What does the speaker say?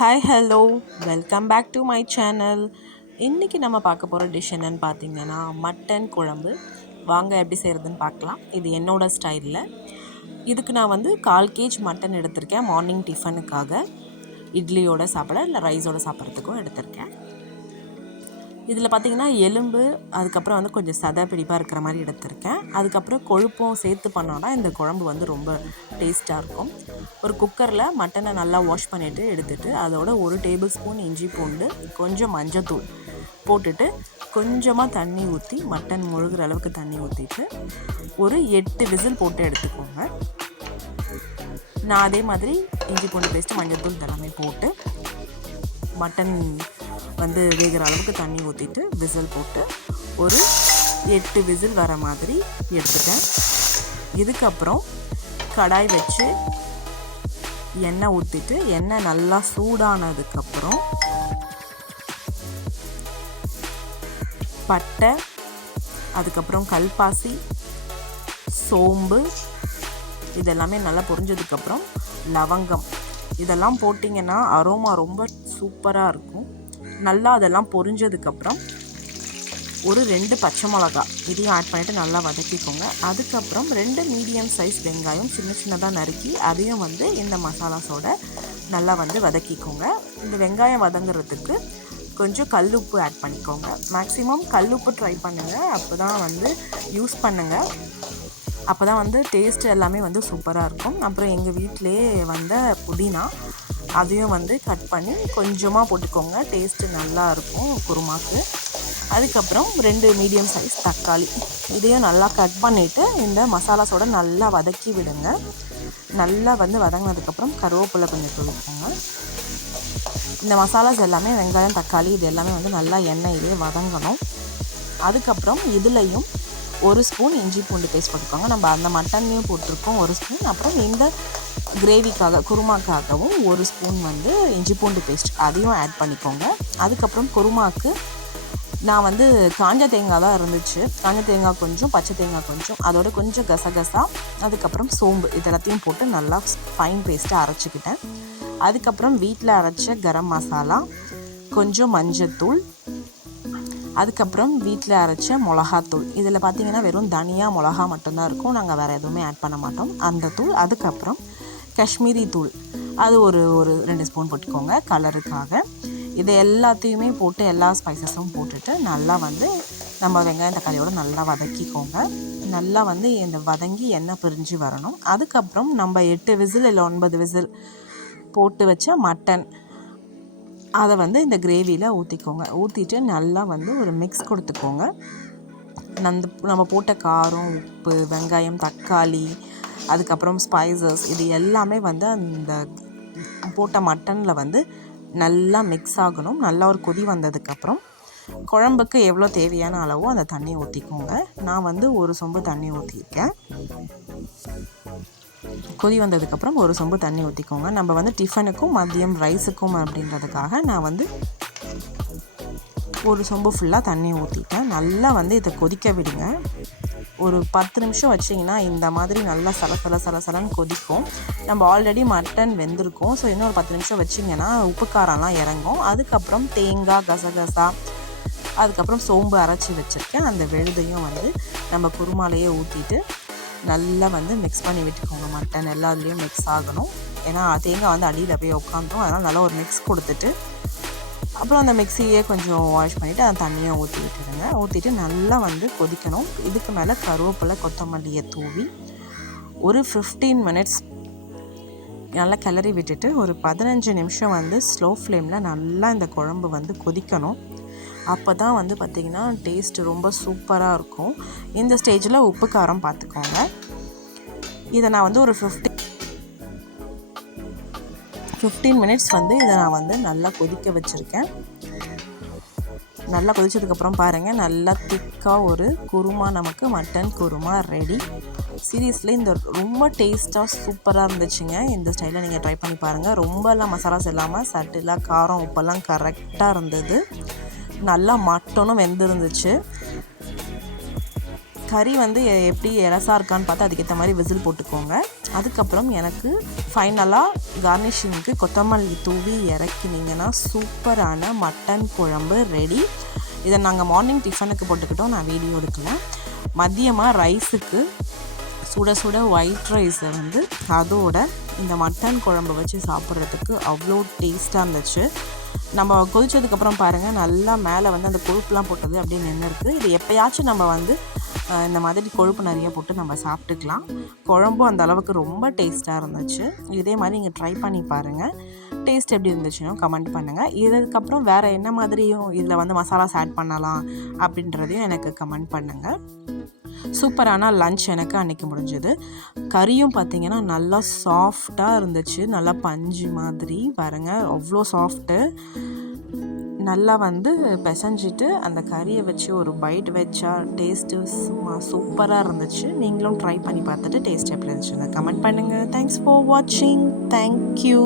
Hi hello welcome back to my channel. இன்றைக்கி நம்ம பார்க்க போகிற டிஷ் என்னென்னு பார்த்தீங்கன்னா மட்டன் குழம்பு. வாங்க எப்படி செய்கிறதுன்னு பார்க்கலாம். இது என்னோடய ஸ்டைலில். இதுக்கு நான் வந்து 1/4 kg மட்டன் எடுத்திருக்கேன். மார்னிங் டிஃபனுக்காக இட்லியோட சாப்பிட இல்லை ரைஸோடு சாப்பிட்றதுக்கும் எடுத்திருக்கேன். இதில் பார்த்திங்கன்னா எலும்பு, அதுக்கப்புறம் வந்து கொஞ்சம் சதை பிடிப்பாக இருக்கிற மாதிரி எடுத்திருக்கேன். அதுக்கப்புறம் கொழுப்பும் சேர்த்து பண்ணோன்னா இந்த குழம்பு வந்து ரொம்ப டேஸ்ட்டாக இருக்கும். ஒரு குக்கரில் மட்டனை நல்லா வாஷ் பண்ணிவிட்டு எடுத்துகிட்டு அதோட 1 டேபிள் ஸ்பூன் இஞ்சி பூண்டு, கொஞ்சம் மஞ்சத்தூள் போட்டுட்டு கொஞ்சமாக தண்ணி ஊற்றி மட்டன் முழுகிற அளவுக்கு தண்ணி ஊற்றிட்டு ஒரு 8 விசில் போட்டு எடுத்துக்கோங்க. நான் அதே மாதிரி இஞ்சி பூண்டு பேஸ்ட்டு, மஞ்சத்தூள் இதெல்லாமே போட்டு மட்டன் வந்து வேகிற அளவுக்கு தண்ணி ஊற்றிட்டு விசில் போட்டு ஒரு 8 விசில் வர மாதிரி எடுத்துட்டேன். இதுக்கப்புறம் கடாய் வச்சு எண்ணெய் ஊற்றிட்டு எண்ணெய் நல்லா சூடானதுக்கப்புறம் பட்டை, அதுக்கப்புறம் கல்பாசி, சோம்பு இதெல்லாமே நல்லா பொரிஞ்சதுக்கப்புறம் லவங்கம் இதெல்லாம் போட்டிங்கன்னா அரோமா ரொம்ப சூப்பராக இருக்கும். நல்லா அதெல்லாம் பொரிஞ்சதுக்கப்புறம் ஒரு 2 பச்சை மிளகா இதையும் ஆட் பண்ணிவிட்டு நல்லா வதக்கிக்கோங்க. அதுக்கப்புறம் 2 மீடியம் சைஸ் வெங்காயம் சின்ன சின்னதாக நறுக்கி அதையும் வந்து இந்த மசாலாஸோட நல்லா வந்து வதக்கிக்கோங்க. இந்த வெங்காயம் வதங்குறதுக்கு கொஞ்சம் கல்லுப்பு ஆட் பண்ணிக்கோங்க. மேக்ஸிமம் கல்லுப்பு ட்ரை பண்ணுங்கள், அப்போ தான் வந்து யூஸ் பண்ணுங்கள். அப்போ தான் வந்து டேஸ்ட் எல்லாமே வந்து சூப்பராக இருக்கும். அப்புறம் எங்கள் வீட்டிலே வந்த புதினா அதையும் வந்து கட் பண்ணி கொஞ்சமாக போட்டுக்கோங்க, டேஸ்ட்டு நல்லாயிருக்கும் குருமாக்கு. அதுக்கப்புறம் 2 மீடியம் சைஸ் தக்காளி இதையும் நல்லா கட் பண்ணிவிட்டு இந்த மசாலாஸோட நல்லா வதக்கி விடுங்க. நல்லா வந்து வதங்கினதுக்கப்புறம் கருவேப்பிலை கொஞ்சம் தூவிக்கோங்க. இந்த மசாலாஸ் எல்லாமே வெங்காயம், தக்காளி இது எல்லாமே வந்து நல்லா எண்ணெயிலே வதங்கணும். அதுக்கப்புறம் இதுலேயும் 1 ஸ்பூன் இஞ்சி பூண்டு பேஸ்ட் போட்டுக்கோங்க. நம்ம அந்த மட்டன்லேயும் போட்டிருக்கோம் 1 ஸ்பூன். அப்புறம் இந்த கிரேவிக்காக குருமாக்காகவும் 1 ஸ்பூன் வந்து இஞ்சி பூண்டு பேஸ்ட் அதையும் ஆட் பண்ணிக்கோங்க. அதுக்கப்புறம் குருமாக்கு நான் வந்து காஞ்ச தேங்காய் தான் இருந்துச்சு. காஞ்ச தேங்காய் கொஞ்சம், பச்சை தேங்காய் கொஞ்சம், அதோட கொஞ்சம் கசகசா, அதுக்கப்புறம் சோம்பு இதெல்லாத்தையும் போட்டு நல்லா ஃபைன் பேஸ்ட்டாக அரைச்சிக்கிட்டேன். அதுக்கப்புறம் வீட்டில் அரைச்ச கரம் மசாலா, கொஞ்சம் மஞ்சத்தூள், அதுக்கப்புறம் வீட்டில் அரைச்ச மிளகாத்தூள். இதில் பார்த்திங்கன்னா வெறும் தனியா மிளகா மட்டும்தான் இருக்கும், நாங்கள் வேறு எதுவுமே ஆட் பண்ண மாட்டோம், அந்த தூள். அதுக்கப்புறம் காஷ்மீரி தூள் அது ஒரு 2 ஸ்பூன் போட்டுக்கோங்க கலருக்காக. இதை எல்லாத்தையுமே போட்டு எல்லா ஸ்பைசஸும் போட்டுட்டு நல்லா வந்து நம்ம வெங்காயம் தக்காளியோடு நல்லா வதக்கிக்கோங்க. நல்லா வந்து இந்த வதங்கி எண்ணெய் பிரிஞ்சு வரணும். அதுக்கப்புறம் நம்ம 8 விசில் இல்லை 9 விசில் போட்டு வச்ச மட்டன் அதை வந்து இந்த கிரேவியில் ஊற்றிக்கோங்க. ஊற்றிட்டு நல்லா வந்து ஒரு மிக்ஸ் கொடுத்துக்கோங்க. நம்ம போட்ட காரம், உப்பு, வெங்காயம், தக்காளி, அதுக்கப்புறம் ஸ்பைசஸ் இது எல்லாமே வந்து அந்த போட்ட மட்டனில் வந்து நல்லா மிக்ஸ் ஆகணும். நல்லா ஒரு கொதி வந்ததுக்கப்புறம் குழம்புக்கு எவ்வளோ தேவையான அளவோ அந்த தண்ணி ஊற்றிக்கோங்க. நான் வந்து 1 சொம்பு தண்ணி ஊற்றிருக்கேன். கொதி வந்ததுக்கப்புறம் 1 சொம்பு தண்ணி ஊற்றிக்கோங்க. நம்ம வந்து டிஃபனுக்கும் மதியம் ரைஸுக்கும் அப்படின்றதுக்காக நான் வந்து 1 சொம்பு ஃபுல்லாக தண்ணி ஊற்றிட்டேன். நல்லா வந்து இதை கொதிக்க விடுங்க. ஒரு 10 நிமிஷம் வச்சிங்கன்னா இந்த மாதிரி நல்லா சலசலன்னு கொதிக்கும். நம்ம ஆல்ரெடி மட்டன் வெந்திருக்கும். ஸோ இன்னும் ஒரு 10 நிமிஷம் வச்சிங்கன்னா உப்பு காரம்லாம் இறங்கும். அதுக்கப்புறம் தேங்காய், கசகசா, அதுக்கப்புறம் சோம்பு அரைச்சி வச்சுருக்கேன் அந்த விழுதையும் வந்து நம்ம குருமாலையே ஊற்றிட்டு நல்லா வந்து மிக்ஸ் பண்ணி விட்டுக்கோங்க. மட்டன் எல்லாத்துலேயும் மிக்ஸ் ஆகணும். ஏன்னா தேங்காய் வந்து அடியில் போய் உட்காந்துரும். அதனால் நல்லா ஒரு மிக்ஸ் கொடுத்துட்டு அப்புறம் அந்த மிக்ஸியே கொஞ்சம் வாஷ் பண்ணிவிட்டு அந்த தண்ணியை ஊற்றி விட்டுடுங்க. ஊற்றிட்டு நல்லா வந்து கொதிக்கணும். இதுக்கு மேலே கருவேப்பிலை, கொத்தமல்லியை தூவி ஒரு 15 மினிட்ஸ் நல்லா கிளறி விட்டுட்டு ஒரு 15 நிமிஷம் வந்து ஸ்லோ ஃப்ளேமில் நல்லா இந்த குழம்பு வந்து கொதிக்கணும். அப்போ தான் வந்து பார்த்திங்கன்னா டேஸ்ட்டு ரொம்ப சூப்பராக இருக்கும். இந்த ஸ்டேஜில் உப்பு காரம் பார்த்துக்கோங்க. இதை நான் வந்து ஒரு 15 மினிட்ஸ் வந்து இதை நான் வந்து நல்லா கொதிக்க வச்சுருக்கேன். நல்லா கொதிச்சதுக்கப்புறம் பாருங்கள், நல்லா திக்காக ஒரு குருமா, நமக்கு மட்டன் குருமா ரெடி. சீரியஸ்லி இந்த ரொம்ப டேஸ்ட்டாக சூப்பராக இருந்துச்சுங்க. இந்த ஸ்டைலில் நீங்கள் ட்ரை பண்ணி பாருங்கள். ரொம்பலாம் மசாலாஸ் இல்லாமல் சட்டிலாக காரம் உப்பெல்லாம் கரெக்டாக இருந்தது. நல்லா மட்டனும் வெந்திருந்துச்சு. கறி வந்து எப்படி எரசாக இருக்கான்னு பார்த்து அதுக்கேற்ற மாதிரி விசில் போட்டுக்கோங்க. அதுக்கப்புறம் எனக்கு ஃபைனலாக கார்னிஷிங்க்கு கொத்தமல்லி தூவி இறக்கினீங்கன்னா சூப்பரான மட்டன் குழம்பு ரெடி. இதை நாங்கள் மார்னிங் டிஃபனுக்கு போட்டுக்கிட்டோம், நான் வீடியோ எடுக்கல. மதியமாக ரைஸுக்கு சுட சுட ஒயிட் ரைஸை வந்து அதோட இந்த மட்டன் குழம்பு வச்சு சாப்பிட்றதுக்கு அவ்வளோ டேஸ்ட்டாக இருந்துச்சு. நம்ம கொதிச்சதுக்கப்புறம் பாருங்கள், நல்லா மேலே வந்து அந்த கொழுப்புலாம் போட்டது அப்படியே நின்றுருக்கு. இது எப்போயாச்சும் நம்ம வந்து இந்த மாதிரி கொழுப்பு நிறைய போட்டு நம்ம சாப்பிட்டுக்கலாம். குழம்பும் அந்த அளவுக்கு ரொம்ப டேஸ்ட்டாக இருந்துச்சு. இதே மாதிரி நீங்கள் ட்ரை பண்ணி பாருங்கள். டேஸ்ட் எப்படி இருந்துச்சுன்னு கமெண்ட் பண்ணுங்கள். இதுக்கப்புறம் வேறு என்ன மாதிரியும் இதில் வந்து மசாலாஸ் ஆட் பண்ணலாம் அப்படின்றதையும் எனக்கு கமெண்ட் பண்ணுங்கள். சூப்பரான லன்ச் எனக்கு அன்றைக்கி முடிஞ்சது. கறியும் பார்த்திங்கன்னா நல்லா சாஃப்டாக இருந்துச்சு, நல்லா பஞ்சு மாதிரி பாருங்கள், அவ்வளோ சாஃப்ட்டு. நல்லா வந்து பிசைஞ்சிட்டு அந்த கறியை வச்சு ஒரு பைட் வச்சா டேஸ்ட்டு சும்மா சூப்பராக இருந்துச்சு. நீங்களும் ட்ரை பண்ணி பார்த்துட்டு டேஸ்ட் எப்படி இருந்துச்சுன்னு கமெண்ட் பண்ணுங்கள். தேங்க்ஸ் ஃபார் வாட்சிங். தேங்க்யூ.